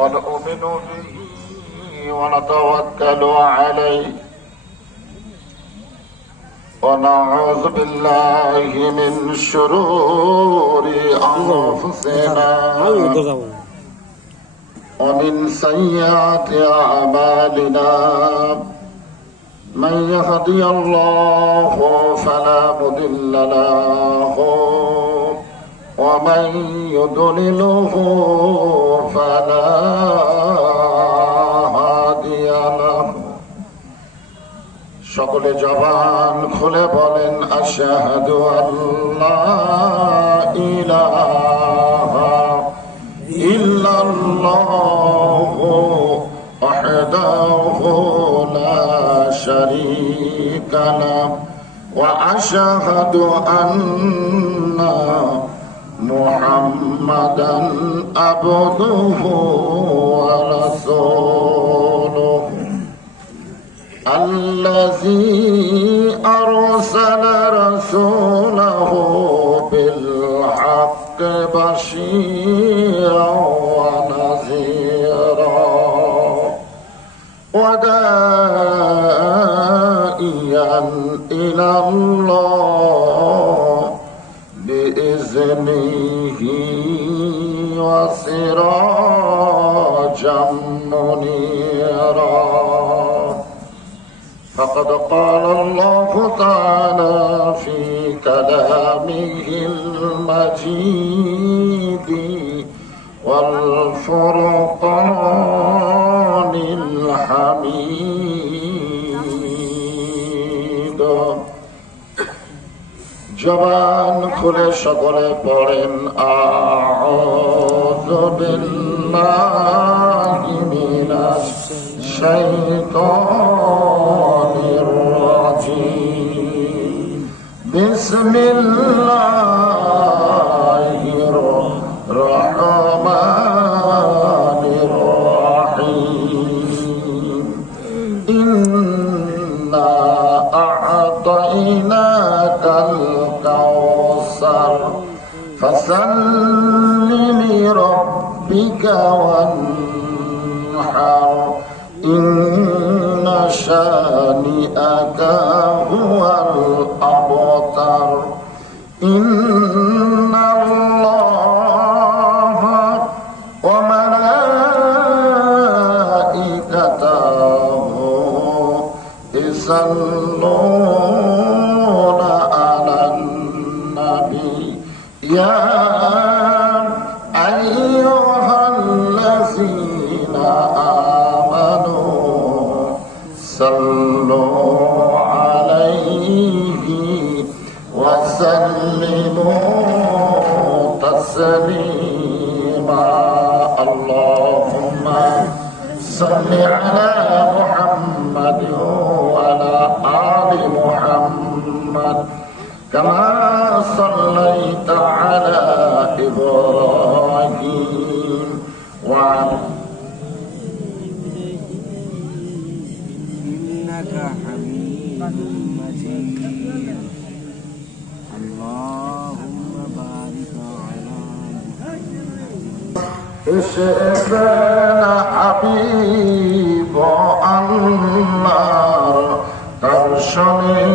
ونؤمن به ونتوكل عليه ونعوذ بالله من شرور أنفسنا ومن سيئات أعمالنا من يهدي الله فلا مضل له ومن يضلله فلا هادي له সকলে জবান খুলে বলেন আশহাদু আল্লা ইলাহা ইল্লাল্লাহু ওয়াহদাহু লা শারীকা লাহু ওয়া আশহাদু আন্না মুহাম্মাদান আবদুহু ওয়া রাসূলুহু الذي أرسل رسوله بالحق بشيرا ونذيرا وداعيا إلى الله بإذنه وسراجا منيرا فقد قال الله تعالى في كلامه المجيد والفرقان الحميد জবান খুলে সকলে পড়েন আউযু বিল্লাহি মিনাশ শাইতানির রাজীম বিসমিল্লাহির রহমানির রহিম ইন্না আ'তাইনাকাল কাউসার ফাসাল্লি লিরাব্বিকা ওয়ানহার إن شانئك هو الأبتر إن الله وملائكته يصلون على النبي يا أيها الذين صلوا عليه وسلموا تسليما اللهم صل على محمد وعلى آل محمد كما صليت على إبراهيم وعلى حميد مجيد اللهم بارك على إشبنا حبيب الله দর্শনে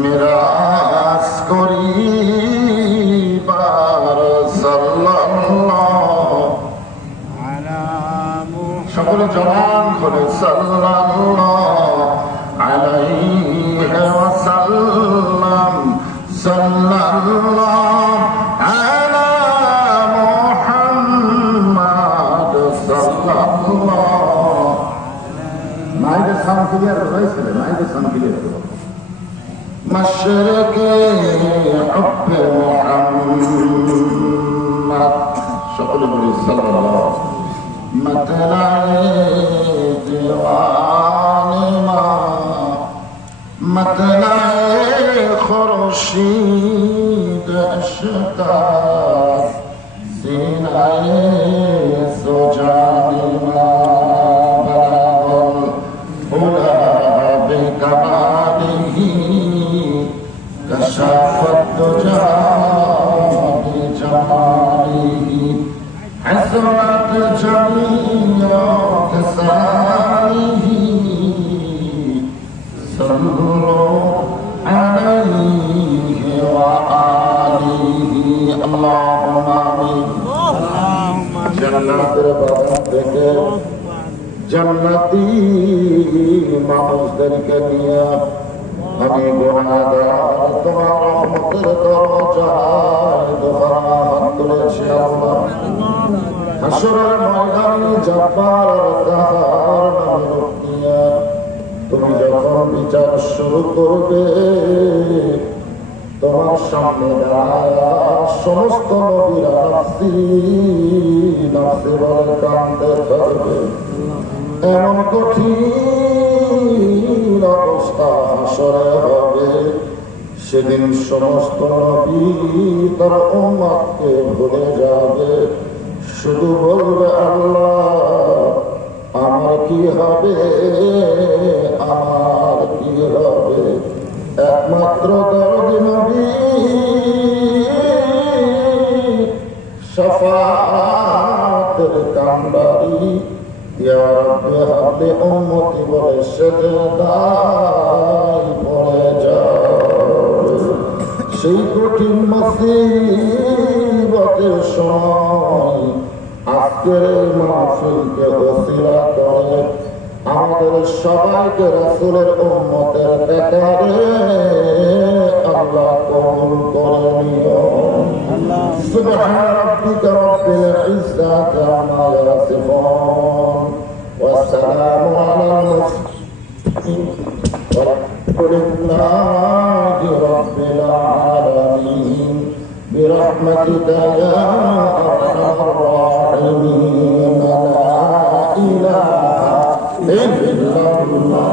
মিরাজ করিবার সাল্লাল্লাহু আলা সকলে জবান খুলে সাল্লাল্লাহু আলাইহি ওয়াসাল্লাম সাল্লাল্লাহু আলা মুহাম্মাদ সাল্লাল্লাহু মাইদের সাউন্ড ক্লিয়ার হয়েছে মাইদের সাউন্ড ক্লিয়ার মশরকে হুব্ব মুহাম্মাদ সকলে বলি সাল্লাল্লাহু मतलाए दीवाने मतलाए खुर्शीद अश्तार सीनाए सुजाने बलागुल हुदा बिकमालिही कशाफत दुजा बिजमालिही حسرت جميع خصاله صلوا عليه وآله اللهم آمين জান্নাতের বাগান থেকে জান্নাতি মানুষদেরকে নিয়ে আমি গুনাহগার তোমার রহমতের দরজায় দোহারা হাত তুলেছি আল্লাহ হাসরের ময়দানে জব্বার আর কাহার নামে রূপ নিয়ে তুমি যখন বিচার শুরু করবে তোমার সামনে দাঁড়ায় সমস্ত নবীরা নাফসি নাফসি বলে কান্দতে থাকবে এমন কঠিন অবস্থা হাসরে হবে সেদিন সমস্ত নবী তার উম্মতকে ভুলে যাবে শুধু বলবে আল্লাহ আমার কি হবে আমার কি হবে একমাত্র দরদি নবী শাফাআতের কান্ডারি ইয়া রাব্বি হাবলি উম্মতি বলে সেজদায় পড়ে যাবে সেই কঠিন মুসিবতের সময় আজকের মাহফিলকে ওসিলা করে আমাদের সবাইকে রাসূলের উম্মতের কাতারে আল্লাহ কবুল করে নিও সুবহান রাব্বিকা রাব্বিল ইজ্জাতি আম্মা ইয়াসিফুন ওয়া সালামুন আলাল মুরসালিন ওয়ালহামদুলিল্লাহি রাব্বিল আলামিন বিরহমাতিকা ইয়া আরহামার রাহিমিন লা ইলাহা ইল্লাল্লাহ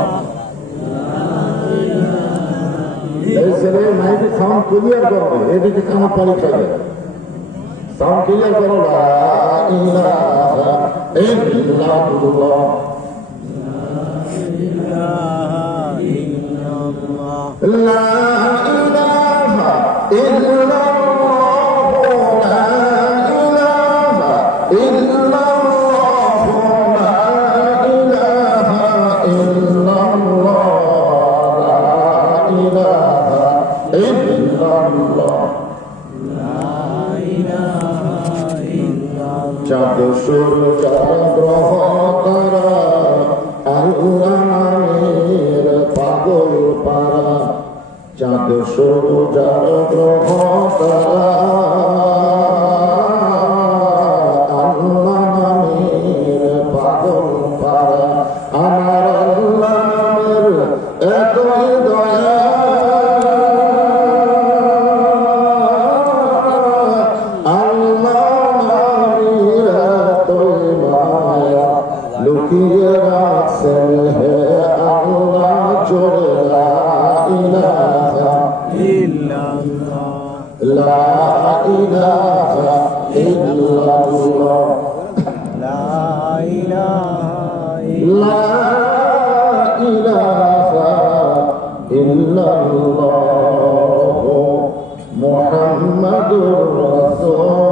এই ছেলে মাইকে সাউন্ড ক্লিয়ার করবে এদিকে কামত পানি খাবে সাউন্ড ক্লিয়ার করো লা ইলাহা ইল্লাল্লাহ লা ইলাহা ইল্লাল্লাহ লা ইলাহা ইল্লাল্লাহ লা ইলাহা ইল্লাল্লাহ লা ইলাহা ইল্লাল্লাহ চাঁদ সূর্য গ্রহ তারা আল্লাহ নামের পাগল পারা চাঁদ সূর্য গ্রহ তারা আল্লাহ নামের পাগল পারা আমার আল্লাহ নামের এতই দয়া লুকিয়ে রাখছেন হে আল্লাহ জোরে লা ইলাহা ইল্লাল্লাহ লা ইলাহা ইল্লাল্লাহ লা ইলাহা ইল্লাল্লাহ মুহাম্মাদুর রাসূলুল্লাহ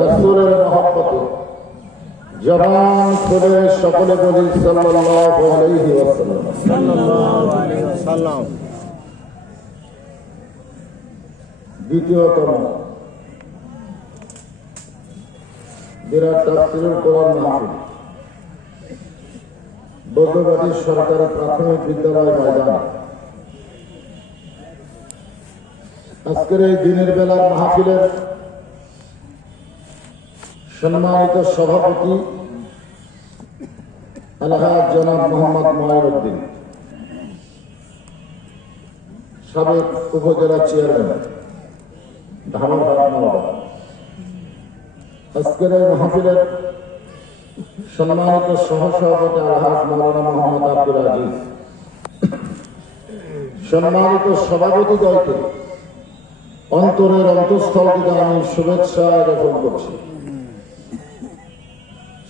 রাসূলের মহব্বতে জবান খুলে সকলে বলি সাল্লাল্লাহু আলাইহি ওয়াসাল্লাম। দ্বিতীয়তম বিরাট তাফসীরুল কোরআন মাহফিল বৌদ্ধবাড়ি সরকারি প্রাথমিক বিদ্যালয় ময়দান আজকের এই দিনের বেলার মাহফিলের সম্মানিত সভাপতি আলহাজ জনাব মোহাম্মদ মঈনুদ্দিন, সাবেক উপজেলা চেয়ারম্যান ধামরাবাদ নওগাঁ, আজকের এই মাহফিলের সম্মানিত সহসভাপতি আলহাজ মাওলানা মোহাম্মদ আব্দুল আজিজ, সম্মানিত সভাপতি দলকে অন্তরের অন্তঃস্থল থেকে আমি শুভেচ্ছা জ্ঞাপন করছি।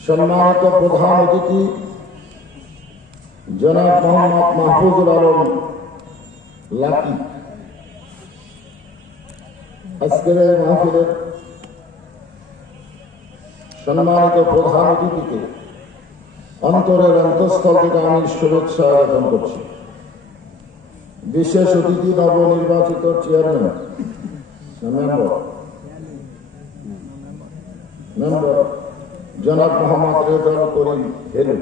সম্মানিত প্রধান অতিথি জনাব মোহাম্মদ মাহফুজুল আলম লাকি, আজকের এই মাহফিলের সম্মানিত প্রধান অতিথিকে অন্তরের অন্তঃস্থল থেকে আমি শুভেচ্ছা জ্ঞাপন করছি। বিশেষ অতিথি নবনির্বাচিত চেয়ারম্যান মেম্বার জনাব মোহাম্মদ রেজাউল করিম হেলু,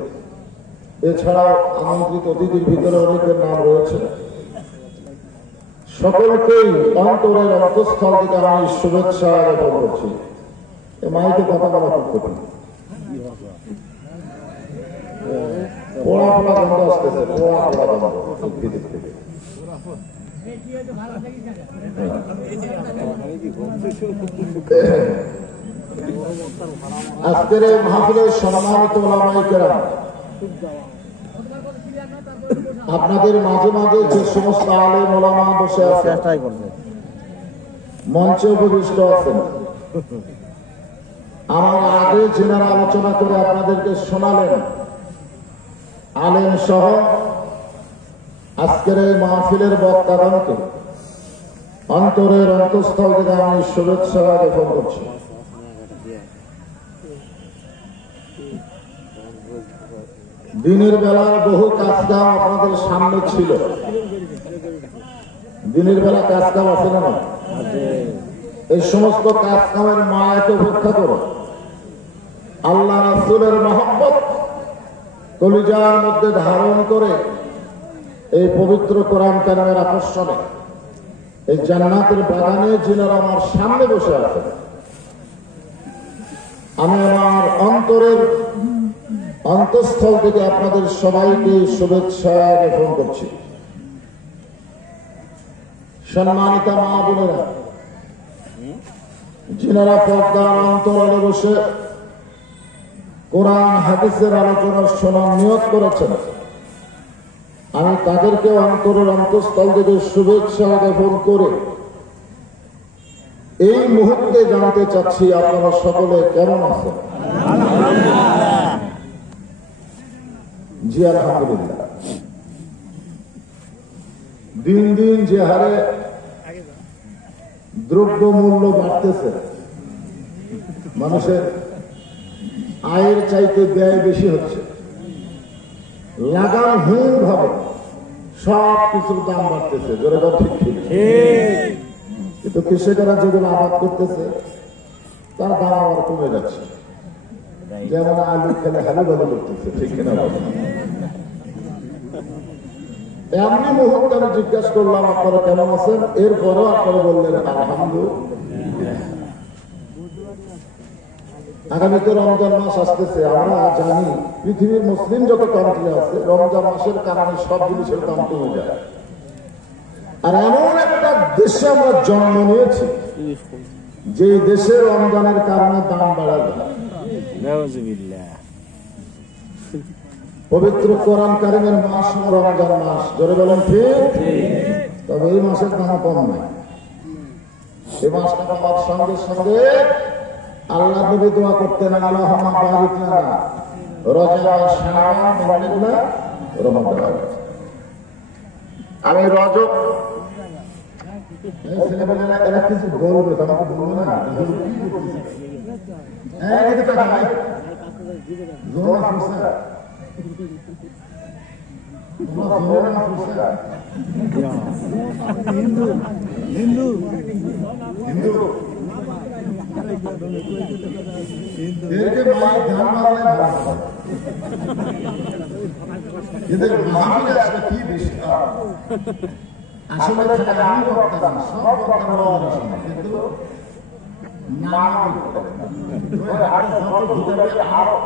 এছাড়াও আমন্ত্রিত অতিথির ভিতরে অনেকের নাম রয়েছে। সকলকেই অন্তরের অন্তঃস্থল থেকে আমি শুভেচ্ছা জ্ঞাপন করছি। এই মাইকে কথা বলা খুব কঠিন, পোড়া পোড়া গন্ধ আসতেছে, পোড়া পোড়া গন্ধ ভিতর থেকে। আজকের এই মাহফিলের সম্মানিত ওলামায়ে কেরাম, আপনাদের মাঝে মাঝে যে সমস্ত আলেম ওলামা বসে আছে, মঞ্চে উপবিষ্ট আছেন, আমার আগে যেনারা আলোচনা করে আপনাদেরকে শোনালেন, আলেম সহ আজকের এই মাহফিলের বক্তাগণকে অন্তরের অন্তঃস্থল থেকে আমি শুভেচ্ছা জ্ঞাপন করছি। দিনের বেলার বহু কাজকাম আপনাদের সামনে ছিল। দিনের বেলা কাজকাম আছে না? এই সমস্ত কাজকামের মায়াকে উপেক্ষা করো, আল্লাহ রাসূলের মহব্বত কলিজার মধ্যে ধারণ করে এই পবিত্র কোরআন কারিমের আকর্ষণে এই জান্নাতের বাগানে যিনারা আমার সামনে বসে আছেন, আমি আমার অন্তরের অন্তঃস্থল থেকে আপনাদের সবাইকে শুভেচ্ছা জ্ঞাপন করছি। সম্মানিতা মা বোনেরা, যিনারা পর্দার অন্তরালে বসে কোরআন হাদিসের আলোচনা শোনার নিয়ত করেছেন, আমি তাদেরকে অন্তরের অন্তঃস্থল থেকে শুভেচ্ছা জ্ঞাপন করে এই মুহূর্তে জানতে চাচ্ছি আপনারা সকলে কেমন আছেন? জি আলহামদুলিল্লাহ। দিন দিন যে হারে দ্রব্য মূল্য বাড়তেছে, মানুষের আয়ের চাইতে ব্যয় বেশি হচ্ছে, লাগামহীন ভাবে সব কিছুর দাম বাড়তেছে। জোরে কথা ঠিক ঠিক। কিন্তু কৃষকেরা যেগুলো আবাদ করতেছে তার দাম আবার কমে যাচ্ছে। যেমন আলু খেলে হালু ভালো করতেছে, ঠিক কিনা? এমনি মুহূর্তে আমি জিজ্ঞাসা করলাম আপনারা কেমন আছেন, এরপরও আপনারা বললেন আলহামদুলিল্লাহ। আগামীতে রমজান মাস আসতেছে, আমরা জানি পৃথিবীর মুসলিম যত কান্ট্রি আছে রমজান মাসের কারণে সব জিনিসের দাম কমে যায়। আর এমন একটা দেশে আমরা জন্ম নিয়েছি যে দেশে রমজানের কারণে দাম বাড়া যায়। পবিত্র কোরআন কারিমের মাস রমজান মাস, জোরে বলেন ঠিক। তবে এই মাসের দাম কম নয়। এই মাসটা পাওয়ার সঙ্গে সঙ্গে আল্লাহ নবী দোয়া করতেন, আল্লাহুম্মা বারিক লানা রজব শাবান বাল্লিগনা রমাদান। আমি রজব এই ছেলেবেলা এরা কিছু বলবে, আমাকে বলবো না। এদিকে তাকাই, জোরে ফুসা হিন্দু হিন্দু হিন্দু এদেরকে মায়ের ধ্যান মারলে ভালো। এদের মাহফিলে আসলে কি বেশি আসলে আমি বক্তা না, সব বক্তারা কিন্তু না আরো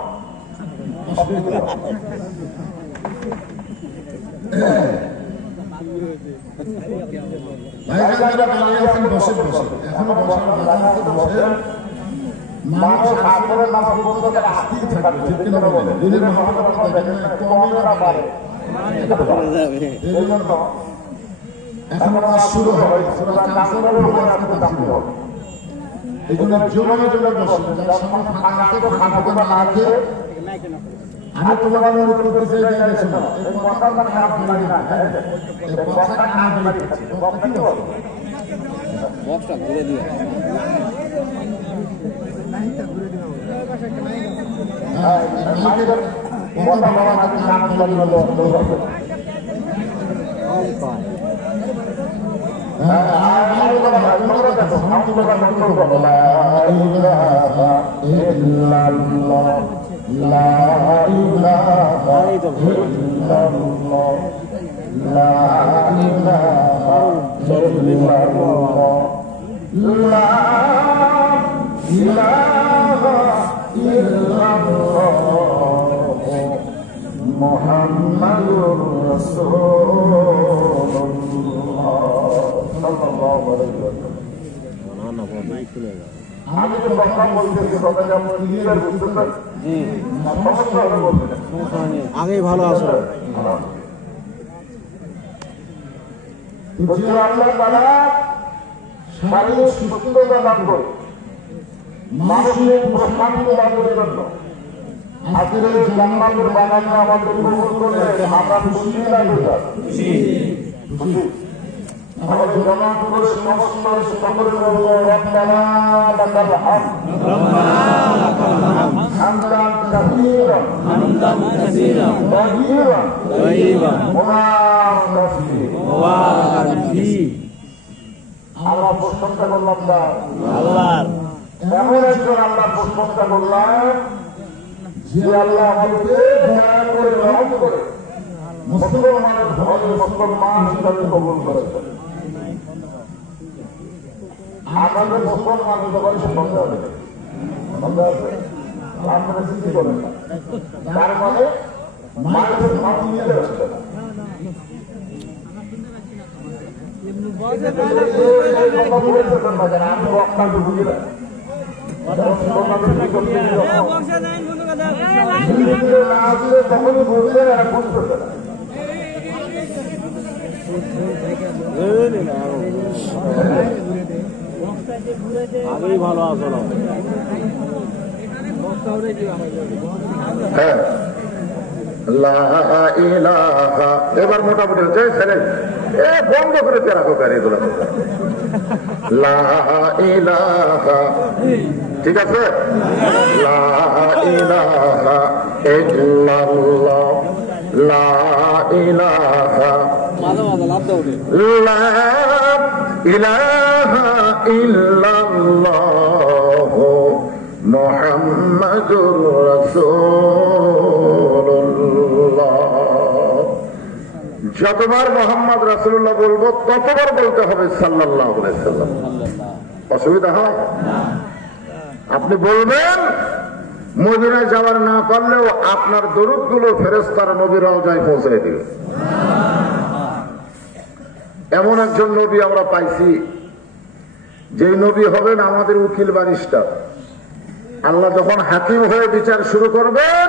ভাইরা দাঁড়িয়ে আছেন, বসে বসে এখনো বসার জায়গা আছে, বসে। মানুষ আসরের নামাজ পড়তে আসতেই থাকবে, ঠিক কিনা বলেন? দিনের মহাব্বত দেখেন না, কমে না বাড়ে। এখনো কাজ শুরু হবে, সূরা কাউসারের উপরে আজকে তাফসীর হবে। এই জন্য জমে জমে বসে, যার সামনে ফাঁকা আছে ফাঁকা না আছে। আমি তোমাকে অনুরোধ করতে চাই, দেখেছো না এই কথাটা খারাপ বলি না, এই কথা কানা বলি, কথা কি বলছো? বক্সটা ঘুরে দিও। মুহাম্মাদুর রাসূলুল্লাহ সাল্লাল্লাহু আলাইহি ওয়াসাল্লাম। আমি তো কথা বলতেছি, কথা যেমন ক্লিয়ার বুঝতেছেন? জি, সমস্যা হবে বলতে আগেই ভালো আসো। আল্লাহ তাআলা শারীরিক সুস্থতা দান করে, মানসিক প্রশান্তি লাভের জন্য আজকের এই জান্নাতের বাগানে আমাদের কবুল করলে আমরা খুশি না বেজার? খুশি। আমাদের জনগণের সমস্ত সকলের বলবো রব্বানা লাকাল হামদ, হামদান কাসীরান তাইয়িবান মুবারাকান ফীহি। আমরা প্রশংসা করলাম আল্লাহর, এমন একজন আল্লাহ প্রশংসা করলাম যে আল্লাহ আমাদেরকে দয়া করে রহম করে মুসলমানের ঘরে মুসলমান হিসাবে কবুল করেছেন। আমাদের মুসলমান যখন সন্দেহ হবে, সন্দেহ আছে আপনারা সৃষ্টি করেন না, তার মানে মানুষের ভাব নিয়ে যাচ্ছে না। আমি আপনাকে বুঝি না তখনই বুঝলেন, এরা বুঝতেছে না। আগেই ভালো আসলো। হ্যাঁ, লা ইলাহা, এবার মোটামুটি হচ্ছে ছেলে বন্ধ করে রাখো গাড়ি এগুলো। লা ইলাহা, ঠিক আছে? লা ইলাহা ইল্লাল্লাহ, লা ইলাহা লা ইলাহা ইল্লাল্লাহ মুহাম্মাদুর রাসূলুল্লাহ। যতবার মুহাম্মদ রাসূলুল্লাহ বলবো ততবার বলতে হবে সাল্লাল্লাহু আলাইহি সাল্লাম। অসুবিধা হয়? আপনি বলবেন, মদিনায় যাওয়ার না পারলেও আপনার দরুদ গুলো ফেরেশতারা নবীর রওজায় পৌঁছে দিবে। এমন একজন নবী আমরা পাইছি, যে নবী হবেন আমাদের উকিল ব্যারিস্টার। আল্লাহ যখন হাকিম হয়ে বিচার শুরু করবেন,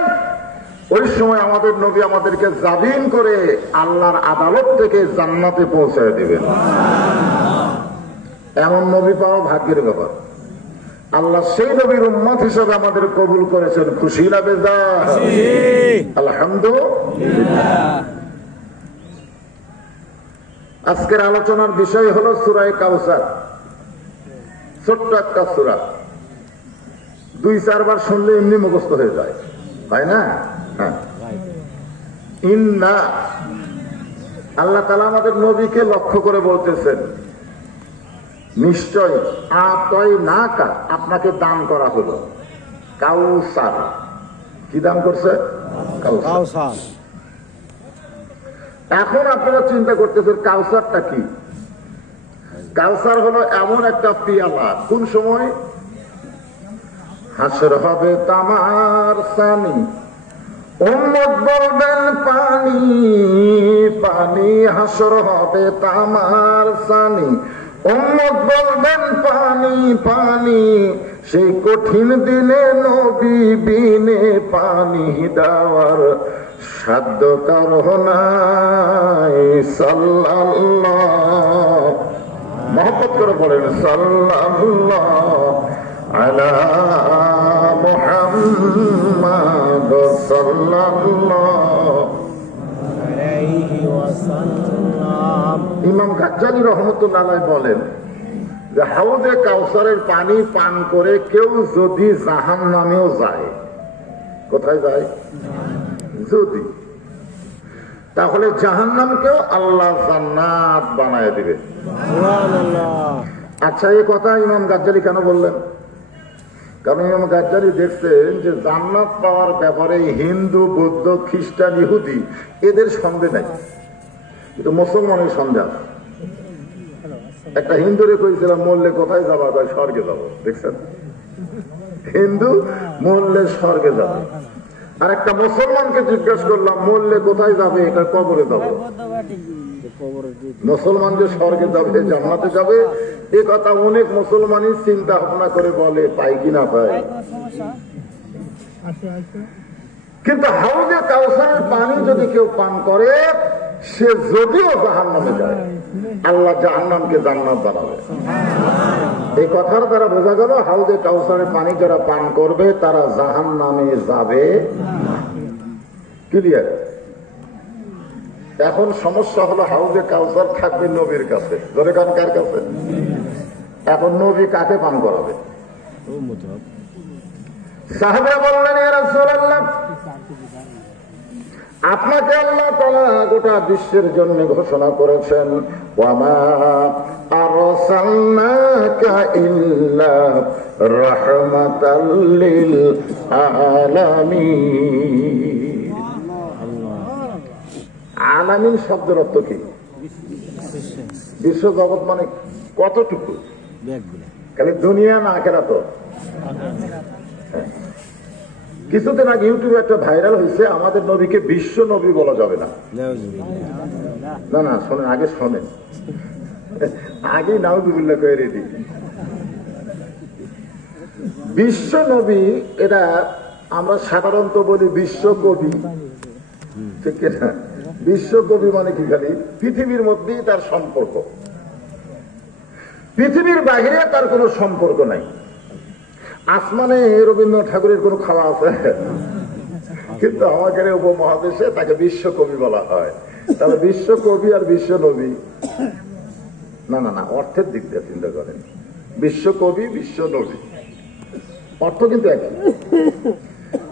ওই সময় আমাদের নবী আমাদেরকে জামিন করে আল্লাহর আদালত থেকে জান্নাতে পৌঁছে দিবেন। এমন নবী পাওয়া ভাগ্যের ব্যাপার। আল্লাহ সেই নবীর উম্মত হিসেবে আমাদের কবুল করেছেন। খুশি না বেজার? আলহামদুলিল্লাহ। আজকের আলোচনার বিষয় হলো সূরা কাউসার। ছোট্ট একটা সূরা, 2-4 বার শুনলে এমনি মুখস্থ হয়ে যায়, তাই না? হ্যাঁ, ইন্না, আল্লাহ তাআলা আমাদের নবীকে লক্ষ্য করে বলতেছেন, নিশ্চয় আতাইনাকা, আপনাকে দান করা হলো কাউসার। কি দান করছে? কাউসার। এখন আপনারা চিন্তা করতেছেন কাউসারটা কি? কাউসার হলো এমন একটা পিয়ালা, কোন সময়? হাসর হবে তামার সানি, উম্মত বলবেন পানি পানি। হাসর হবে তামার সানি, উম্মত বলবেন পানি পানি। সেই কঠিন দিনে নবী বিনে পানি দেওয়ার সাধ্য কারো নাই। সাল্লাল্লাহ, মহব্বত করে বলেন সাল্লাল্লাহু আলা মুহাম্মাদ সাল্লাল্লাহু আলাইহি ওয়াসাল্লাম। ইমাম গাজ্জালী রহমাতুল্লাহ আলাইহি বলেন, যে হাউজে কাউসারের পানি পান করে কেউ যদি জাহান্নামেও যায়, কোথায় যায়? যদি, তাহলে জাহান্নামকেও আল্লাহ জান্নাত বানায় দিবে। আচ্ছা, এই কথা ইমাম গাজ্জালি কেন বললেন? কারণ ইমাম গাজ্জালি দেখছেন যে জান্নাত পাওয়ার ব্যাপারে হিন্দু, বৌদ্ধ, খ্রিস্টান, ইহুদি এদের সন্দেহ নাই, কিন্তু মুসলমানের সন্দেহ। একটা হিন্দুরে কইছিলাম মরলে কোথায় যাবা, কয় স্বর্গে যাবো। দেখছেন, হিন্দু মরলে স্বর্গে যাবে। আর একটা মুসলমানকে জিজ্ঞাসা করলাম মরলে কোথায় যাবে, এটা কবরে যাবো। মুসলমান যে স্বর্গে যাবে, জান্নাতে যাবে, এ কথা অনেক মুসলমানই চিন্তা ভাবনা করে বলে, পাই কি না পায়। কিন্তু হাউজে কাউসারের পানি যদি কেউ পান করে, সে যদিও জাহান্নামে যায়, আল্লাহ জাহান্নামকে জান্নাত বানাবে। এই কথার দ্বারা বোঝা গেল হাউজে কাউসারের পানি যারা পান করবে তারা জাহান্নামে যাবে। ক্লিয়ার? এখন সমস্যা হলো হাউজে কাউসার থাকবে নবীর কাছে, ধরে কার কাছে? এখন নবী কাকে পান করাবে? সাহাবা বললেন, ইয়া রাসূলুল্লাহ, আপনাকে আল্লাহ তাআলা গোটা বিশ্বের জন্য ঘোষণা করেছেন, ওয়ামা আরসালনাকা ইল্লা রাহমাতাল লিল আলামিন। আলামিন শব্দের অর্থ কি? বিশ্ব জগৎ মানে কতটুকু? খালি দুনিয়া না, আখিরাত। কিছুদিন আগে ইউটিউবে একটা ভাইরাল হয়েছে, আমাদের নবীকে বিশ্ব নবী বলা যাবে না। না না, শোনেন, আগে শোনেন, আগে নাউজুবিল্লাহ কয়ে রেডি। বিশ্ব নবী এটা আমরা সাধারণত বলি বিশ্বকবি, ঠিক না? বিশ্বকবি মানে কি? খালি পৃথিবীর মধ্যেই তার সম্পর্ক, পৃথিবীর বাহিরে তার কোনো সম্পর্ক নাই। আসমানে রবীন্দ্রনাথ ঠাকুরের কোনো খাওয়া আছে? কিন্তু আমাদের উপমহাদেশে তাকে বিশ্বকবি বলা হয়। তাহলে বিশ্বকবি আর বিশ্ব নবী না, না না, অর্থের দিক দিয়ে চিন্তা করেন। বিশ্বকবি, বিশ্ব নবী অর্থ কিন্তু একই।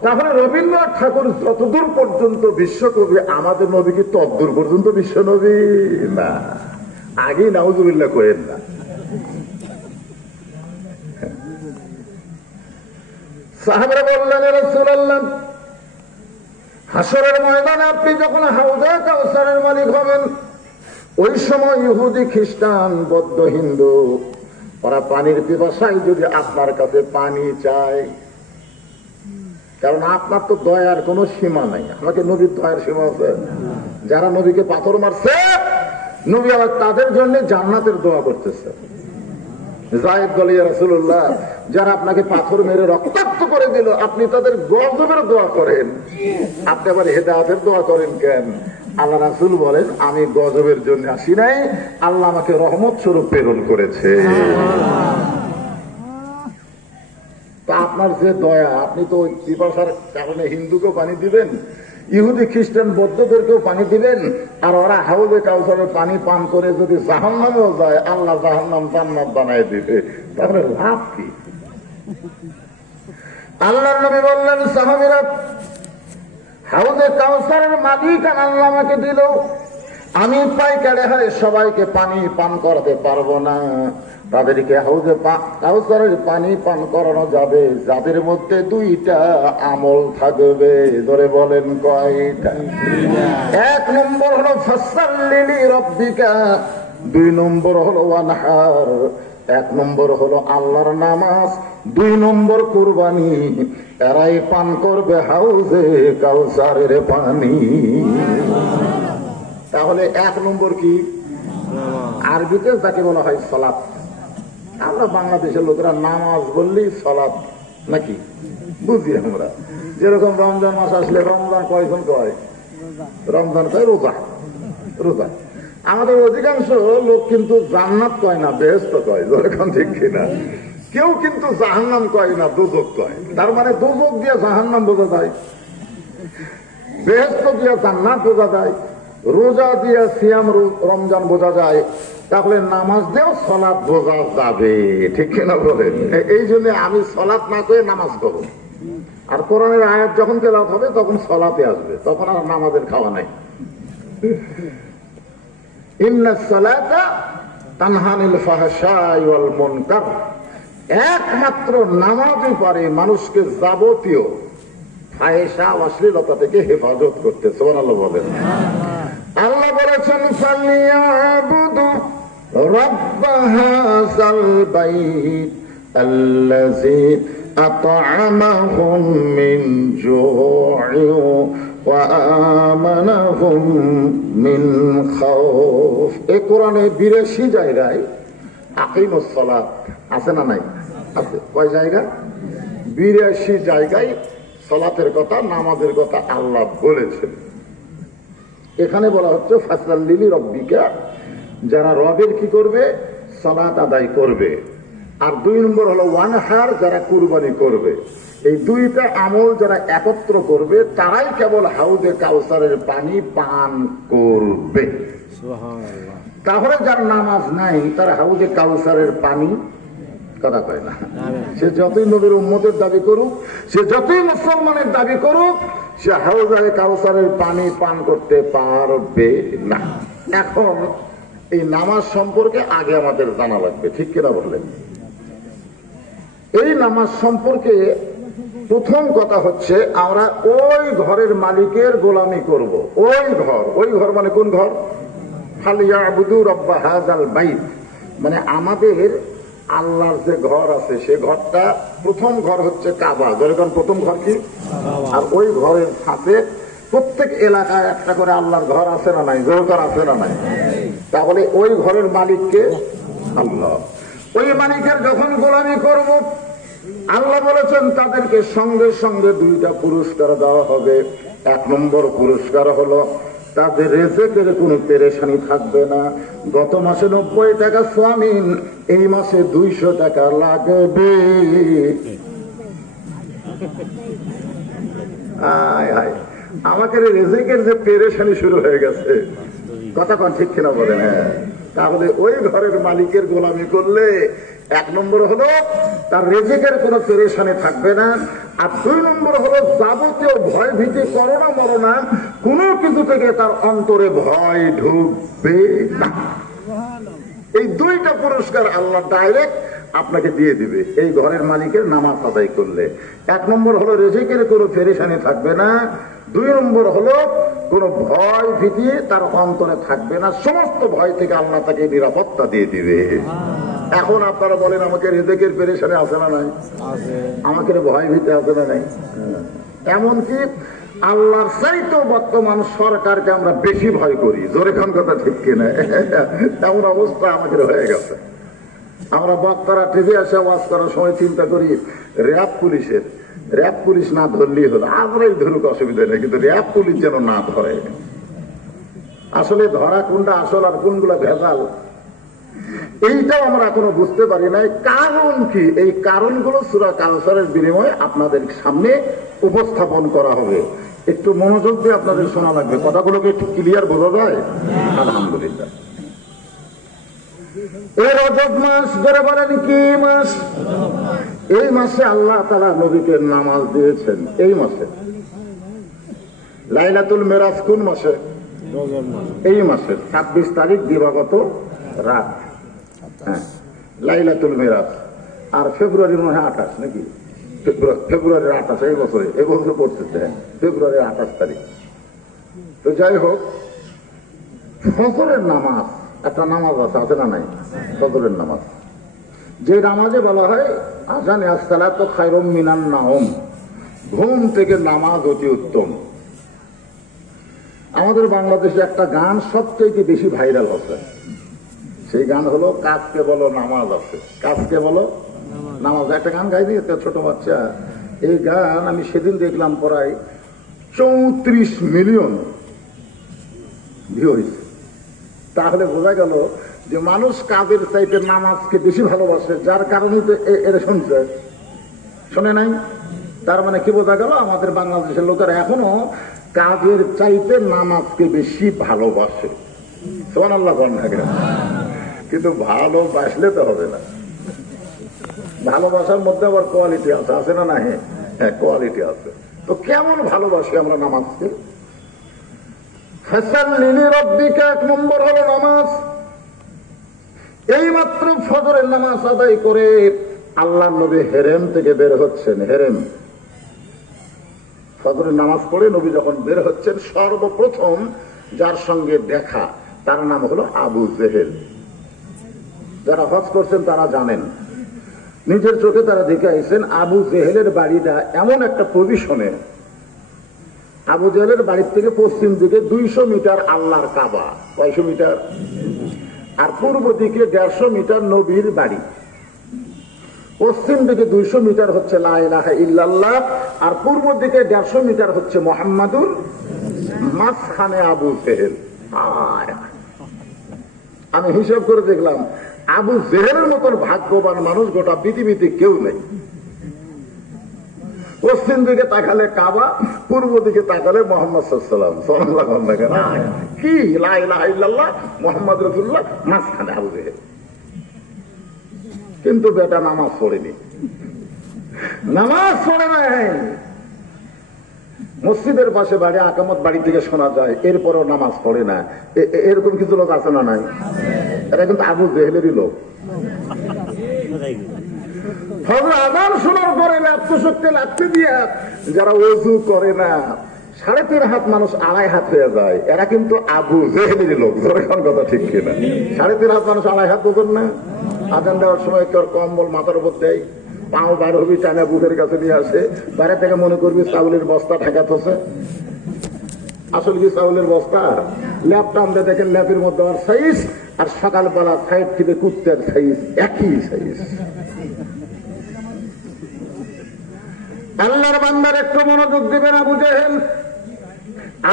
তাহলে রবীন্দ্রনাথ ঠাকুর যতদূর পর্যন্ত বিশ্বকবি, আমাদের নবী কি ততদূর পর্যন্ত বিশ্ব নবী না? আগেই নাউজুবিল্লাহ করেন না। সাহাবারা বললেন, ইয়া রাসূলুল্লাহ, হাসরের ময়দানে আপনি যখন হাউজে কাউসারের মালিক হবেন, ওই সময় ইহুদি, খ্রিস্টান, বৌদ্ধ, হিন্দু ওরা পানির পিপাসায় যদি আপনার কাছে পানি চায়, কারণ আপনার তো দয়ার কোনো সীমা নাই। আমাকে নবীর দয়ার সীমা আছে? যারা নবীকে পাথর মারছে, নবী আবার তাদের জন্য জান্নাতের দোয়া করতেছে। যায়েদ বলে, ইয়া রাসূলুল্লাহ, যারা আপনাকে পাথর মেরে রক্তাক্ত করে দিল, আপনি তাদের গজবের দোয়া করেন, আপনি আবার হেদায়েতের দোয়া করেন কেন? আল্লাহ রাসূল বলেন, আমি গজবের জন্য আসি নাই, আল্লাহ আমাকে রহমত স্বরূপ প্রেরণ করেছে। তা আপনার যে দয়া, আপনি তো ওই পিপাসার কারণে হিন্দুকেও পানি দিবেন, ইহুদি, খ্রিস্টান, বৌদ্ধদেরকেও পানি দিবেন, আর ওরা হাউজে কাউসারের পানি পান করে যদি জাহান্নামেও যায়, আল্লাহ জাহান্নাম জান্নাত বানায় দিবে। তাহলে লাভ কি? আল্লাহর নবী বললেন, সাহাবীরা, হাউজে কাউসারের মালিক আল্লাহ আমাকে দিল, আমি পাইকারে হারে সবাইকে পানি পান করাতে পারবো না। তাদেরকে হাউজে কাউসারের পানি পান করানো যাবে যাদের মধ্যে দুইটা আমল থাকবে। ধরে বলেন কয়টা? এক নম্বর হলো ফাসাল্লি রাব্বিকা, দুই নম্বর হলো ওয়ানহার, এক নম্বর হলো আল্লাহর নামাজ, দুই নম্বর কুরবানি। এরাই পান করবে হাউজে কাউসারের পানি। তাহলে এক নম্বর কি? আরবিতে যাকে বলা হয় সালাত। আমরা বাংলাদেশের লোকেরা নামাজ বললেই সালাত নাকি বুঝি আমরা। যেরকম রমজান মাস আসলে রমজান কয়জন কয়? রমজান কয় রোজা। রোজা আমাদের অধিকাংশ লোক কিন্তু জান্নাত কয় না, বেহেশত কয়। যেরকম ঠিক কিনা? কেউ কিন্তু জাহান্নাম কয় না, দোজক কয়। তার মানে দোজক দিয়ে জাহান্নাম বোঝা যায়, বেহেশত দিয়ে জান্নাত বোঝা যায়, রোজা দিয়ে সিয়াম রমজান বোঝা যায়, তাহলে নামাজ দিয়েও সলাৎ বোঝা যাবে, ঠিক কিনা বলেন? এই জন্য আমি সলাৎ না করে নামাজ করবো। আর কোরআনের আয়াত যখন তেলাওয়াত হবে তখন সলাতে আসবে, তখন আর নামাজের খাওয়া নাই। ইন্নাস সালাতা তানহা আনিল ফাহশাই ওয়াল মুনকার, একমাত্র নামাজই পারে মানুষকে যাবতীয় ফাহেশা অশ্লীলতা থেকে হেফাজত করতে। সুবহানাল্লাহ বলেন। আল্লাহ বলেছেন ফালিয়াবুদু রাব্ব হাযাল বাইত আল্লাযী আত'আমাহুম মিন জু'ইন ওয়া আমানাহুম মিন খাউফ। এই কোরআনে 82 জায়গায় আকিমুস সালাত আছে না নাই? আছে। কয় জায়গা? 82 জায়গায় সালাতের কথা, নামাজের কথা আল্লাহ বলেছেন। এখানে বলা হচ্ছে ফাসাল্লি রব্বিকা, যারা রবের কি করবে? সালাত আদায় করবে। আর 2 নম্বর হলো ওয়ানহার, যারা কুরবানি করবে। এই দুইটা আমল যারা একত্র করবে তারাই কেবল হাউজে কাউসারের পানি পান করবে। সুবহানাল্লাহ। তাহলে যার নামাজ নাই তারা হাউজে কাউসারের পানি কথা কয় না। সে যতই নবীর উম্মতের দাবি করুক, সে যতই মুসলমানের দাবি করুক, সে হাউজে কাউসারের পানি পান করতে পারবে না। এখন এই নামাজ সম্পর্কে আগে আমাদের জানা লাগবে, ঠিক কিনা বললেন? এই নামাজ সম্পর্কে প্রথম কথা হচ্ছে আমরা ওই ঘরের মালিকের গোলামি করব। ওই ঘর মানে কোন ঘর? ফালিয়াবুদু রাব্ব হাযাল বাইত, মানে আমাদের আল্লাহর যে ঘর আছে সে ঘরটা, প্রথম ঘর হচ্ছে কাবা। যেরকম প্রথম ঘর কি? আর ওই ঘরের সাথে প্রত্যেক এলাকায় একটা করে আল্লাহর ঘর আছে না নাই? যেরকম আছে না নাই? তাহলে ওই ঘরের মালিককে আল্লাহ। ওই মালিকের যখন গোলামি করব, আল্লাহ বলেছেন তাদেরকে সঙ্গে সঙ্গে 2টা পুরস্কার দেওয়া হবে। 1 নম্বর পুরস্কার হলো তাদের রেজেকের কোনো পেরেশানি থাকবে না। গত মাসে 90 টাকা সোয়াবিন, এই মাসে 200 টাকা লাগবে। আমাকে রেজেকের যে পেরেশানি শুরু হয়ে গেছে, কথা কোন ঠিক কিনা বলেন? হ্যাঁ। তাহলে ওই ঘরের মালিকের গোলামি করলে 1 নম্বর হলো তার রেজেকের কোনো পেরেশানি থাকবে না। আর 2 নম্বর হলো যাবতীয় ভয় ভীতি, করোনা মরনা কোনো কিছু থেকে তার অন্তরে ভয় ঢুকবে না। এই 2টা পুরস্কার আল্লাহ ডাইরেক্ট আপনাকে দিয়ে দিবে এই ঘরের মালিকের নামাজ আদায় করলে। 1 নম্বর হলো রেজেকের কোনো পেরেশানি থাকবে না। 2 নম্বর হলো কোনো ভয় ভীতি তার অন্তরে থাকবে না। সমস্ত ভয় থেকে আল্লাহ তাকে নিরাপত্তা দিয়ে দিবে। এখন আপনারা বলেন আমাকে রিজিকের পেরেশানি আছে না নাই? আমাকে ভয় ভীতি আছে না নাই? এমনকি আল্লাহর চাইতেও বর্তমান সরকারকে আমরা বেশি ভয় করি। জোরে খান কথা ঠিক কিনা? এমন অবস্থা আমাদের হয়ে গেছে। আমরা বক্তারা টিভি আসে ওয়াজ করার সময় চিন্তা করি র্যাব পুলিশ না ধরলেই হলো, আমরাই ধরুক অসুবিধা নেই, কিন্তু র্যাব পুলিশ যেন না ধরে। আসলে ধরা কোনটা আসল আর কোনগুলা ভেজাল এইটাও আমরা এখনো বুঝতে পারি নাই। কারণ কি? এই কারণগুলো সূরা কাউসারের বিনিময়ে আপনাদের সামনে উপস্থাপন করা হবে। একটু মনোযোগ দিয়ে আপনাদের শোনা লাগবে। কথাগুলোকে একটু ক্লিয়ার বোঝা যায়? আলহামদুলিল্লাহ। এই রজব মাস ধরে বলেন কি মাস? এই মাসে আল্লাহ তাআলা নবীকে নামাজ দিয়েছেন। এই মাসে লাইলাতুল মেরাজ কোন মাসে? এই মাসে 26 তারিখ দিবাগত রাত। হ্যাঁ, লাইলাতুল মেরাজ। আর ফেব্রুয়ারি মনে হয় 28 নাকি? ফেব্রুয়ারির 28 এই বছর পড়তেছে ফেব্রুয়ারির 28 তারিখ। তো যাই হোক, ফজরের নামাজ একটা নামাজ আছে না নাই? ফজরের নামাজ, যে নামাজে বলা হয় আযানে আসসালাতু খায়রুম মিনান নাওম, ঘুম থেকে নামাজ অতি উত্তম। আমাদের বাংলাদেশে একটা গান সবচেয়ে বেশি ভাইরাল হচ্ছে। সেই গান হলো কাজকে বলো নামাজ আছে, কাজকে বলো নামাজ। একটা গান গাই দিয়েছে ছোট বাচ্চা। এই গান আমি সেদিন দেখলাম প্রায় 34 মিলিয়ন ভিউ হয়েছে। তাহলে বোঝা গেল যে মানুষ কাজের চাইতে নামাজকে বেশি ভালোবাসে, যার কারণে তো এরা শুনছে। শোনে নাই? তার মানে কি বোঝা গেল? আমাদের বাংলাদেশের লোকেরা এখনো কাজের চাইতে নামাজকে বেশি ভালোবাসে। সুবহানাল্লাহ। কিন্তু ভালোবাসলে তো হবে না। ভালোবাসার মধ্যে আবার কোয়ালিটি আছে, আছে না? না, হ্যাঁ কোয়ালিটি আছে। তো কেমন ভালোবাসি আমরা নামাজকে? ফাসাল্লি রাব্বিকা, এক নম্বর হলো নামাজ। এই মাত্র ফজরের নামাজ আদায় করে আল্লাহর নবী হেরেম থেকে বের হচ্ছেন। হেরেম, ফজরের নামাজ পড়ে নবী যখন বের হচ্ছেন, সর্বপ্রথম যার সঙ্গে দেখা তার নাম হলো আবু জেহেল। যারা হজ করছেন তারা জানেন, নিজের চোখে তারা দেখে আইছেন আবু জেহেলের বাড়িটা এমন একটা পজিশনে, আবু জেহেলের বাড়ির থেকে পশ্চিম দিকে 200 মিটার আল্লাহর কাবা, 500 মিটার, আর পূর্ব দিকে 150 মিটার নবীর বাড়ি। পশ্চিম দিকে 200 মিটার হচ্ছে লা ইলাহা ইল্লাল্লাহ, আর পূর্ব দিকে 150 মিটার হচ্ছে মুহাম্মাদুর। মাঝখানে আবু জেহেল। আমি হিসাব করে দেখলাম আবু জেহেলের মতন ভাগ্যবান মানুষ গোটা পৃথিবীতে কেউ নেই। পশ্চিম দিকে তাকালে কাবা, পূর্ব দিকে তাকালে মোহাম্মদ সাল্লাল্লাহু আলাইহি ওয়াসাল্লাম। কি লা ইলাহা ইল্লাল্লাহ মুহাম্মদ রাসূলুল্লাহ, মাঝখানে আবু জেহেল। কিন্তু বেটা নামাজ পড়েনি, নামাজ পড়ে নাই। মসজিদের পাশে বাড়ি, আকামত বাড়ি থেকে শোনা যায়, এরপরও নামাজ পড়ে না। এরকম কিছু লোক আছে না? নাই। এরা কিন্তু আবু জেহেলেরই লোক। আজান শোনার পরে আত্মশক্তি লাগতে দিয়া যারা ওযু করে না, 3.5 হাত মানুষ 2.5 হাত হয়ে যায়, এরা কিন্তু আবু জেহেলেরই লোক। কথা ঠিক কিনা? 3.5 হাত মানুষ 2.5 হাত ওজন না। আজান দেওয়ার সময় তোর কম্বল মাথার উপর দেয়, পাও বার হবি টানা বুকের কাছে নিয়ে আসে, বাইরে থেকে মনে করবি চাউলের বস্তা ঠেকাতেছে। আসলে কি চাউলের বস্তা? ল্যাপটা আমরা দেখেন, ল্যাপের মধ্যে আর সাইজ, আর সকালবেলা সাইড থেকে কুত্তের সাইজ, একই সাইজ। আল্লাহর বান্দার একটু মনোযোগ দিবেন। আবু জেহেল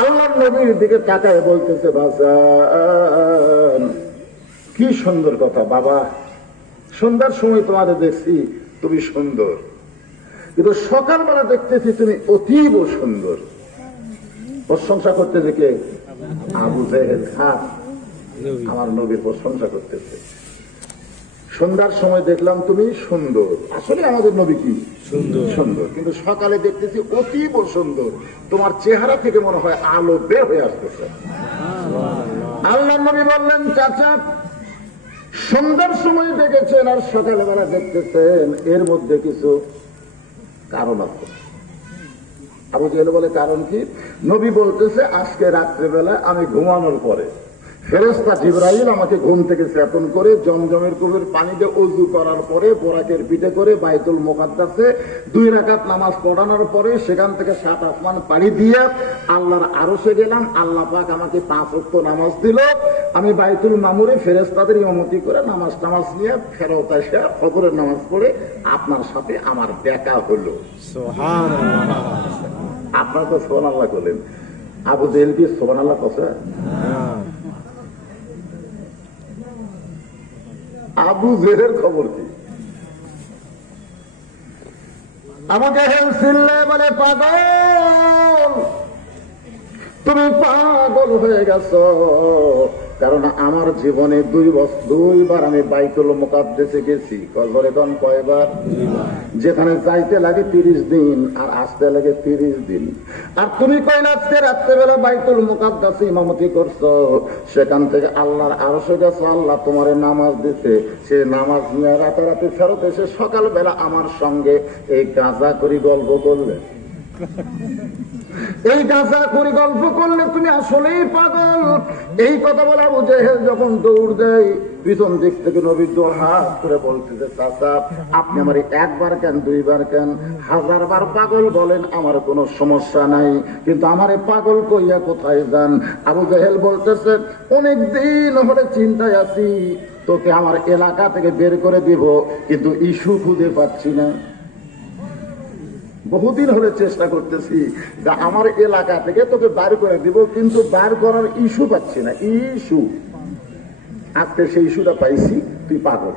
আল্লাহর নবীর দিকে তাকায় বলতেছে, বাজান কি সুন্দর কথা বাবা, সন্ধ্যার সময় তোমাদের দেখছি তুমি সুন্দর, কিন্তু সকালবেলা দেখতেছি তুমি অতীব সুন্দর। প্রশংসা করতে দেখে আবু জেহেল খাস আমার নবীর প্রশংসা করতেছে। সন্ধ্যার সময় দেখলাম তুমি সুন্দর, আসলে আমাদের নবী কি সুন্দর, কিন্তু সকালে দেখতেছি অতীব সুন্দর, তোমার চেহারা থেকে মনে হয় আলো বের হয়ে আসতেছে। আল্লাহর নবী বললেন, চাচা সন্ধ্যার সময় দেখেছেন আর সকালবেলা দেখতেছেন, এর মধ্যে কিছু কারণ আছে। আবু জেহেল বলে, কারণ কি? নবী বলতেছে, আজকে রাত্রেবেলা আমি ঘুমানোর পরে ফেরেশতা জিবরাইল আমাকে ঘুম থেকে চেতন করে জমজমের কূপের পানিতে ওযু করার পরে বোরাকের পিঠে করে বাইতুল মুকাদ্দাসে 2 রাকাত নামাজ পড়ানোর পরে সেখান থেকে 7 আসমান পাড়ি দিয়ে আল্লাহর আরশে গেলাম। আল্লাহ পাক আমাকে 5 ওয়াক্ত নামাজ দিল। আমি বাইতুল মামুরে ফেরেশতাদের ইমামতি করে নামাজ নিয়ে ফেরত এসে ফজরের নামাজ পড়ে আপনার সাথে আমার দেখা হলো। সুবহানাল্লাহ। আপনারা তো সুবহানাল্লাহ বলেন, আবু জেহেল কি সুবহানাল্লাহ কছে? আবু জেহেলের খবর কি? আমাকে হেলছিলে বলে, পাগল, তুমি পাগল হয়ে গেছো। কারণ আমার জীবনে 2বার আমি বাইতুল মুকাদ্দাসে গেছি। কয়বার? যেখানে যাইতে লাগে 30 দিন আর আসতে লাগে 30 দিন। আর তুমি আজকে রাত্রেবেলা বাইতুল মুকাদ্দাসে ইমামতি করছো, সেখান থেকে আল্লাহর আরশে গেছো, আল্লাহ তোমারে নামাজ দিতে, সে নামাজ নিয়ে রাতারাতি ফেরত এসে সকালবেলা আমার সঙ্গে এই গাঁজা করি গল্প করলে। এই গাঁজা করে গল্প করলে তুমি আসলেই পাগল। এই কথা বলে আবু জেহেল যখন দৌড় দেয়, পিছন দিক থেকে নবী 2 হাত করে বলতেছে, চাচা আপনি আমার 1বার কেন 2বার কেন 1000 বার পাগল বলেন, আমার কোনো সমস্যা নাই, কিন্তু আমারে পাগল কইয়া কোথায় যান? আবু জেহেল বলতেছে, অনেক দিন হলে চিন্তায় আছি, তোকে আমার এলাকা থেকে বের করে দিব, কিন্তু ইস্যু খুঁজে পাচ্ছি না। বহুদিন হলে চেষ্টা করতেছি যে আমার এলাকা থেকে তোকে বার করে দিব, কিন্তু বার করার ইস্যু পাচ্ছি না। ইস্যু আজকে সেই ইস্যুটা পাইছি, তুই পাগল।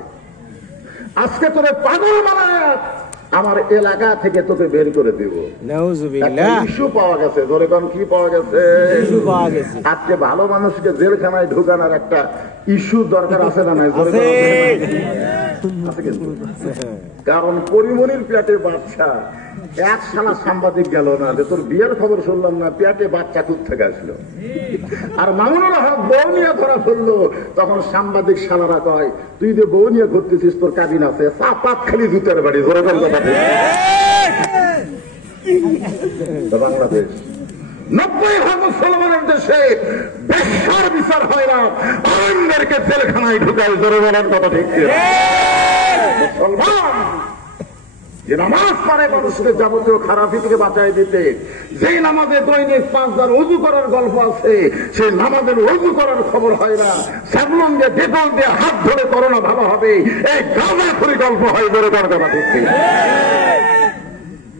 আজকে তোরে পাগল বানায় আমার এলাকা থেকে তোকে বের করে দিব। নাউজুবিল্লাহ। ইস্যু পাওয়া গেছে, ধরে কোন কি পাওয়া গেছে? ইস্যু পাওয়া গেছে। আজকে ভালো মানুষকে জেলখানায় ঢুকানোর একটা ইস্যু দরকার আছে না নাই? আছে। আছে কিন্তু। কারণ পরিমণির পেটে বাচ্চা, এক শালা সাংবাদিক গেল না যে তোর বিয়ের খবর শুনলাম না, পেটে বাচ্চা কোথা থেকে আসলো। আর মামুনুল হক বউ নিয়ে ধরা ফেললো, তখন সাংবাদিক শালারা কয় তুই যে বউ নিয়ে ঘুরতেছিস তোর কাবিন আছে, চাপাত খালি জুতের বাড়ি। ধরে কথা বাংলাদেশ 90% মুসলমানের দেশে বেশ্যার বিচার হয় না, আইনদেরকে জেলখানায় ঢুকায়। ধরে বলার কথা ঠিক মুসলমান যে নামাজ পড়ে মানুষকে যাবতীয় খারাপি থেকে বাঁচাই দিতে, যেই নামাজে দৈনিক 5 বার ওযু করার গল্প আছে, সেই নামাজের ওযু করার খবর হয় না। সাবলুন দিয়ে ডেটল দিয়ে হাত ধরে করোনা ভালো হবে, এই গাঁজাখুরি গল্প হয়। ধরে তার কথা ঠিক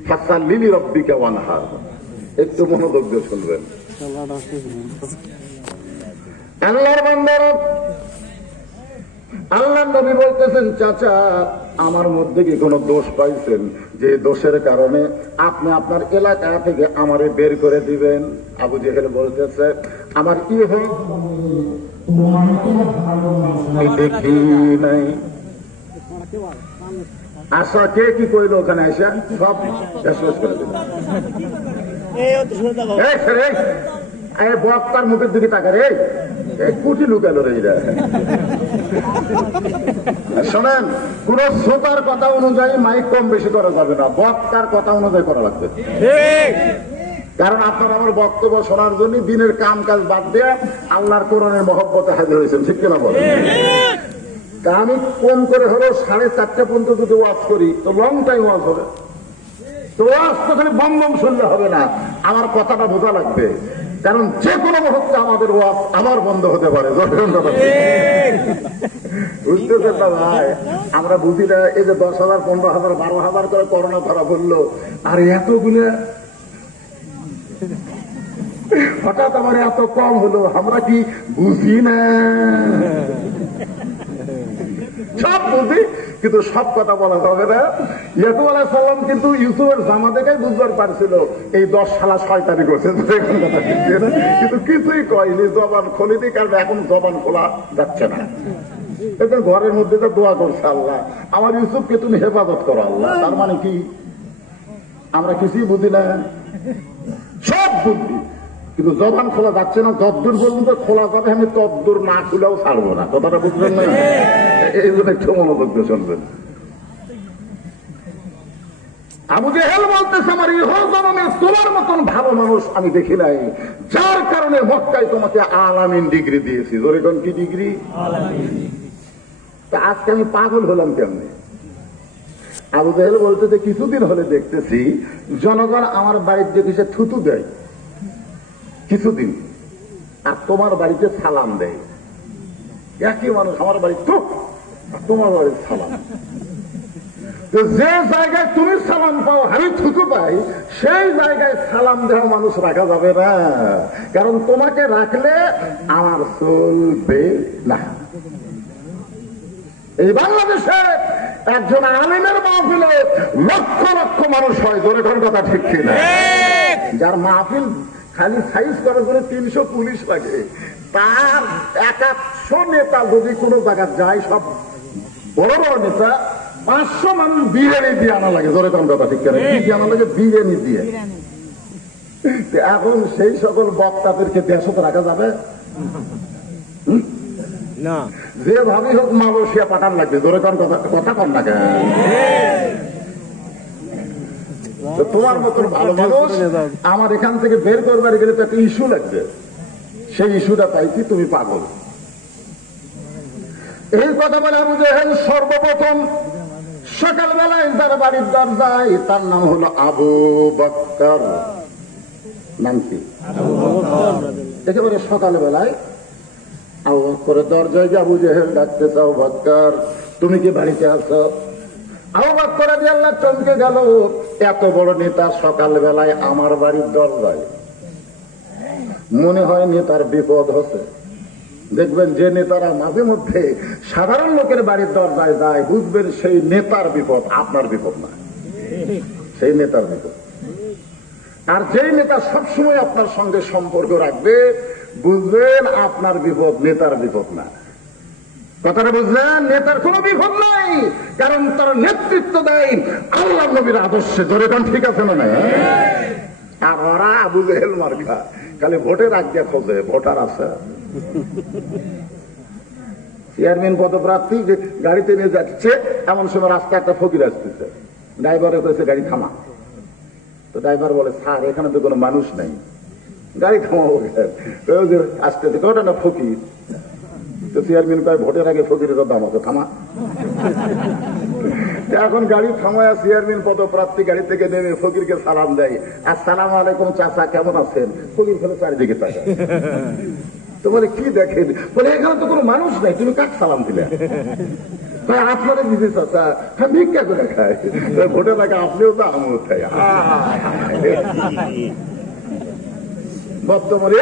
ফাসাল্লি রাব্বিকা ওয়ানহার। একটু মনোযোগ দিয়ে শুনবেন। আল্লাহর বান্দারা, আল্লাহর নবী বলতেছেন, চাচা আমার মধ্যে কি কোনো দোষ পাইছেন যে দোষের কারণে আপনি আপনার এলাকা থেকে আমারে বের করে দিবেন? আবু জেহেল বলতেছে, আমার কি হয় দেখি নাই। আশা কে কি কইল ওখানে? আইসা সব শেষ করে দিল। বক্তার মুখের দিকে তাকা রে, কুটি লুকাল রে। শোনেন, কোন শ্রোতার কথা অনুযায়ী মাইক কম বেশি করা যাবে না, বক্তার কথা অনুযায়ী করা লাগবে। কারণ আপনারা আমার বক্তব্য শোনার জন্য দিনের কাম কাজ বাদ দিয়ে আল্লাহর কোরআনের মহব্বতে হাজির হয়েছেন, ঠিক কিনা বলেন? আমি কম করে হলেও 4:30 পর্যন্ত যদি ওয়াজ করি তো লং টাইম ওয়াজ হবে। তো ওয়াজ তো খালি বম বম শুনলে হবে না, আমার কথাটা বোঝা লাগবে। কারণ যে কোনো মুহূর্তে আমাদের ওয়াজ আবার বন্ধ হতে পারে। বুঝতেছেন না ভাই? আমরা বুঝি না এই যে 10,000, 15,000, 12,000 করে করোনা ধরা পড়লো, আর এতগুলো হঠাৎ আমার এত কম হলো, আমরা কি বুঝি না? সব বুঝি, কিন্তু সব কথা বলা যাবে না। ইয়াকুব আলাইহিস সালাম কিন্তু ইউসুফের জামা দেখে বুঝবার পারছিল এই 10 শালা শয়তানি করছে, কিন্তু কিছুই কয়নি, জবান খোলেনি। কারণ এখন জবান খোলা যাচ্ছে না। এটা ঘরের মধ্যে তো দোয়া করছে, আল্লাহ আমার ইউসুফকে তুমি হেফাজত করো আল্লাহ। তার মানে কি আমরা কিছুই বুঝি না? সব বুঝি, কিন্তু জবান খোলা যাচ্ছে না। যদ্দূর পর্যন্ত খোলা যাবে আমি তদ্দূর না খুলেও ছাড়বো না। কথাটা বুঝলেন না? এই জন্য একটু মনোযোগ দিয়ে শুনবেন। আবু জেহেল বলতেছে, আমার ইহ জন্মে তোমার মতন ভালো মানুষ আমি দেখি নাই, যার কারণে মক্কায় তোমাকে আলামিন ডিগ্রি দিয়েছি। ধরে কোন কি ডিগ্রি? তা আজকে আমি পাগল হলাম কেমনে? আবু জেহেল বলতেছে, কিছুদিন হলে দেখতেছি জনগণ আমার বাড়িতে দেখে থুতু দেয় কিছুদিন, আর তোমার বাড়িতে সালাম দেয়। একই মানুষ আমার বাড়ি তো, তোমার বাড়ির সালাম। যে জায়গায় তুমি সালাম পাও আমি থুতু পাই, সেই জায়গায় সালাম দেওয়া মানুষ রাখা যাবে না। কারণ তোমাকে রাখলে আমার চলবে না। এই বাংলাদেশে একজন আলিমের মাহফিলে লক্ষ লক্ষ মানুষ হয়। জোরে কোন কথা ঠিক কিনা? যার মাহফিল খালি সাইজ করার জন্য 300 পুলিশ লাগে, তার 100 নেতা যদি কোনো জায়গায় যায়, সব বড় বড় নেতা 500 মানুষ বিরিয়ানি দিয়ে আনা লাগে। জোরে কোন কথা ঠিক কিনা? কি আনা লাগে? বিরিয়ানি দিয়ে। এখন সেই সকল বক্তাদেরকে দেশত রাখা যাবে না, যেভাবেই হোক মালয়েশিয়া পাঠান লাগবে। জোরে কোন কথা কম না কেন? তোমার মতন ভালো মানুষ আমার এখান থেকে বের করবার গেলে তো একটা ইস্যু লাগবে, সেই ইস্যুটা পাইছি, তুমি পাগল। এই কথা বলে আবু জেহেল সর্বপ্রথম সকালবেলায় তার বাড়ির দরজায়, তার নাম হলো আবু বকর। নাম কি? একেবারে সকালবেলায় আবু বকরের দরজায় যে আবু জেহেল ডাকতেছে, আবু বকর তুমি কি বাড়িতে আছো? আবু বকর রাদিয়াল্লাহু চমকে গেল, এত বড় নেতা সকালবেলায় আমার বাড়ির দরজায়। মনে হয় নেতার বিপদ হচ্ছে। দেখবেন যে নেতারা মাঝে মধ্যে সাধারণ লোকের বাড়ির দরজায় যায়, বুঝবেন সেই নেতার বিপদ, আপনার বিপদ না। সেই নেতার বিপদ। আর যেই নেতা সবসময় আপনার সঙ্গে সম্পর্ক রাখবে, বুঝবেন আপনার বিপদ, নেতার বিপদ না। কথাটা বুঝলেন? নেতার কোনো বিপদ নাই, কারণ তার নেতৃত্ব দেয় আল্লাহ নবীর আদর্শে। ধরে কারণ ঠিক আছে না? আর ওরা আবু জেহেল মার্কা, খালি ভোটের আজ্ঞা খোঁজে, ভোটার আছে। চেয়ারম্যান পদপ্রার্থী যে গাড়িতে নিয়ে যাচ্ছে, এমন সময় রাস্তায় একটা ফকির আসতেছে, ড্রাইভারে কয়েছে গাড়ি থামা। তো ড্রাইভার বলে, স্যার এখানে তো কোনো মানুষ নাই, গাড়ি থামাবো আসতেছে, ওটা না ফকির। তো চেয়ারম্যান কয়, ভোটের আগে ফকিরের দাম আছে, থামা। এখন গাড়ি থামায় চেয়ারম্যান পদপ্রার্থী গাড়ি থেকে নেমে ফকিরকে সালাম দেয়, আসসালামু আলাইকুম চাচা, কেমন আছেন? ফকির ফেলে চারিদিকে তাকায়। তো বলে, কি দেখেন? বলে, এখানে তো কোনো মানুষ নাই, তুমি কাকে সালাম দিলে? আপনারা দিদি চাচা ভিক্ষা করে খায়, ভোটের আগে আপনিও তো আমিও খাই। বর্তমানে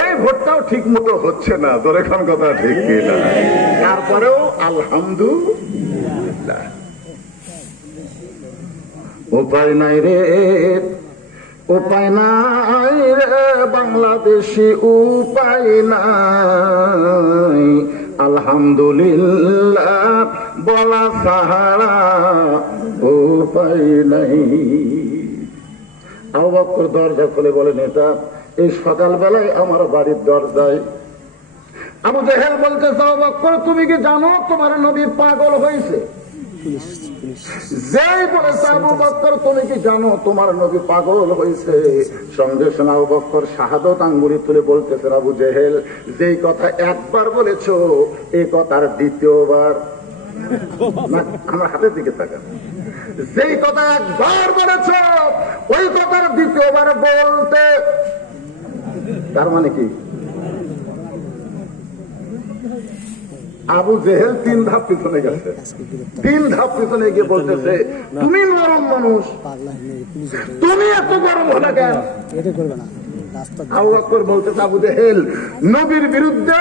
এই ভোটটাও ঠিক মতো হচ্ছে না। তোর এখন কথা ঠিক কিনা? তারপরেও আলহামদুলিল্লাহ, উপায় নাই রে, উপায় নাই রে বাংলাদেশি, উপায় নাই, আলহামদুলিল্লাহ বলা সাহারা উপায় নাই। আবু বকর দরজা খুলে বলে, নেতা এই সকালবেলায় আমার বাড়ির দরজায়। আবু জেহেল বলতেছে, আবু বকর তুমি কি জানো তোমার নবী পাগল হয়েছে? যেই বলেছে আবু বকর তুমি কি জানো তোমার নবী পাগল হয়েছে, সঙ্গে সঙ্গে আবু বকর শাহাদত আঙ্গুলি তুলে বলতেছে, আবু জেহেল যেই কথা একবার বলেছো এই কথার দ্বিতীয়বার না, আমার হাতের দিকে তাকান, যেই কথা একবার বলেছ ওই কথার দ্বিতীয়বার বলতে। তার মানে কি? আবু জেহেল 3 ধাপ পিছনে গেছে, 3 ধাপ পিছনে গিয়ে বলতেছে, তুমি নরম মানুষ, তুমি এত গরম হলে কেন? আবু বকর বলতেছে, আবু জেহেল নবীর বিরুদ্ধে,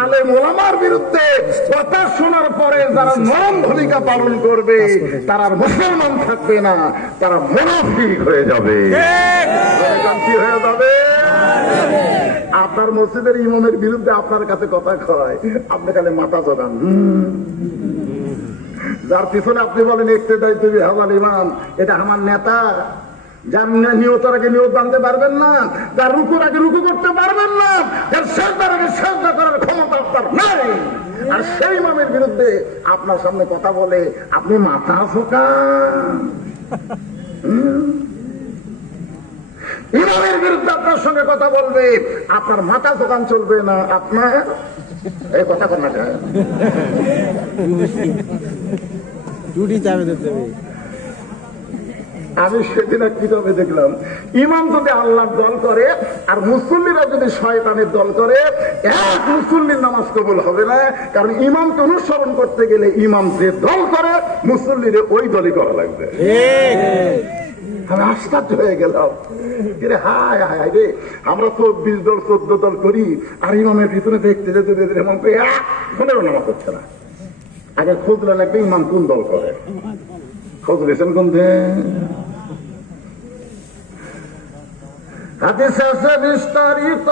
আলেম ওলামার বিরুদ্ধে কথা শোনার পরে যারা নরম ভূমিকা পালন করবে তারা মুসলমান থাকবে না, তারা মুনাফিক হয়ে যাবে। কি হয়ে যাবে? আপনার মসজিদের ইমামের বিরুদ্ধে আপনার কাছে কথা কয়, আপনি খালি মাথা চড়ান। যার পিছনে আপনি বলেন ইক্তেদাই তুমি হাওয়াল ইমাম, এটা আমার নেতা, যার নিয়তের আগে নিয়ত বাঁধতে পারবেন না, যার রুকুর আগে রুকু করতে পারবেন না, যার সাজদার আগে সাজদা করার ক্ষমতা আপনার নাই, আর সেই ইমামের বিরুদ্ধে আপনার সামনে কথা বলে আপনি মাথা ঝোঁকান। ইমামের বিরুদ্ধে আপনার সঙ্গে কথা বলবে, আপনার মাথা দোকান চলবে না, আপনার এই কথা কর না যায়। আমি সেদিন এক কিতাবে দেখলাম, ইমাম যদি আল্লাহর দল করে আর মুসল্লিরা যদি শয়তানের দল করে, এক মুসল্লির নামাজ কবুল হবে না, কারণ ইমামকে অনুসরণ করতে গেলে ইমাম যে দল করে মুসল্লিরে ওই দলই করা লাগবে। আমি আশ্চর্য হয়ে গেলাম, হায় হায় হায় রে, আমরা তো 20 দল 14 দল করি, আর ইমামের ভিতরে দেখতে যেতে এমন 15 নামাজ হচ্ছে না। আগে খোঁজলে লাগবে ইমাম কোন দল করে, খোঁজ লেছেন কোন হাদিসে আছে বিস্তারিত,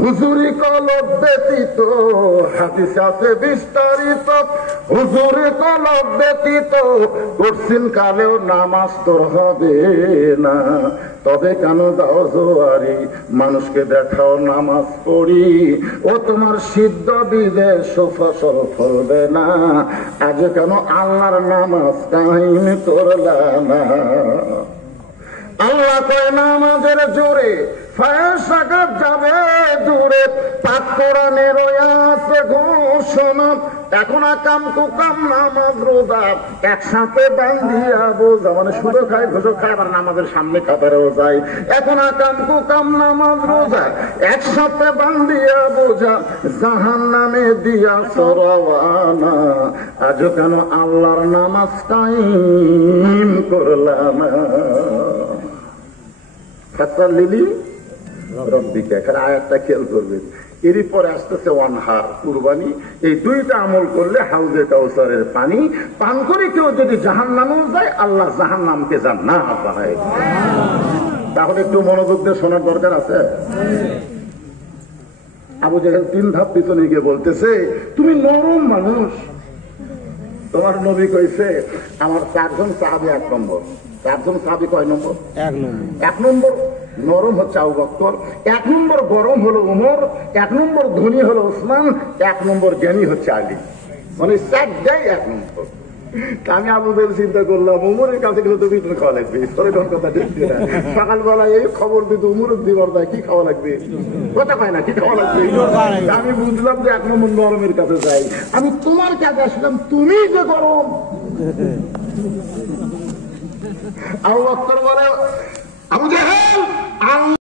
হুজুরি কলব ব্যতীত, হাদিসে আছে বিস্তারিত, হুজুরি কলব ব্যতীত, কঠিন কালেও নামাজ তোর হবে না। তবে কেন দাও জোয়ারি, মানুষকে দেখাও নামাজ পড়ি, ও তোমার সিদ্ধ বিদেশ ফসল ফলবে না। আজ কেন আল্লাহর নামাজ কাহিন করলা না? আল্লাহ কয় নামাজের জোরে ফায়সাকাত যাবে দূরে, পাক কোরআনের আছে ঘোষণা, এখন আকাম কুকাম নামাজ রোজা একসাথে বান্ধিয়া বোঝা, মানে শুধু খায় ঘুষো খায় আবার নামাজের সামনে কাতারেও যায়। এখন আকাম কুকাম নামাজ রোজা একসাথে বান্ধিয়া বোঝা, জাহান নামে দিয়া সরওয়ানা। আজও কেন আল্লাহর নামাজ কায়েম করলাম না? লিলি রব্বিকা, এখানে আয়াতটা খেয়াল করবেন, এরই পরে আসতেছে ওয়ানহার কুরবানি। এই দুইটা আমল করলে হাউজে কাউসারের পানি পান করে কেউ যদি জাহান্নামেও যায়, আল্লাহ জাহান্নামকে জান্নাত বানায়। তাহলে একটু মনোযোগ দিয়ে শোনার দরকার আছে। আবু জেহেল 3 ধাপ পিছনে গিয়ে বলতেছে, তুমি নরম মানুষ। তোমার নবী কইছে আমার 4 জন সাহাবী 1 নম্বর। 4 জন সাহাবী কয় নম্বর? 1 নম্বর নরম হচ্ছে আবু বকর, 1 নম্বর গরম হলো ওমর, 1 নম্বর ধনী হলো ওসমান, 1 নম্বর জ্ঞানী হচ্ছে আলী। মানে 4টাই 1 নম্বর। আমি আবু জেহেল চিন্তা করলাম, উমরের কাছে গেলে তো বিটুন খাওয়া লাগবে। কথা ঠিক না? সকালবেলা এই খবর দিত উমরের দিবার দেয় কি খাওয়া লাগবে, কথা কয় না কি খাওয়া লাগবে। আমি বুঝলাম যে 1 নম্বর নরমের কাছে যাই। আমি তোমার কাছে আসলাম, তুমি যে গরম। আবু বকর বলে, আবু জেহেল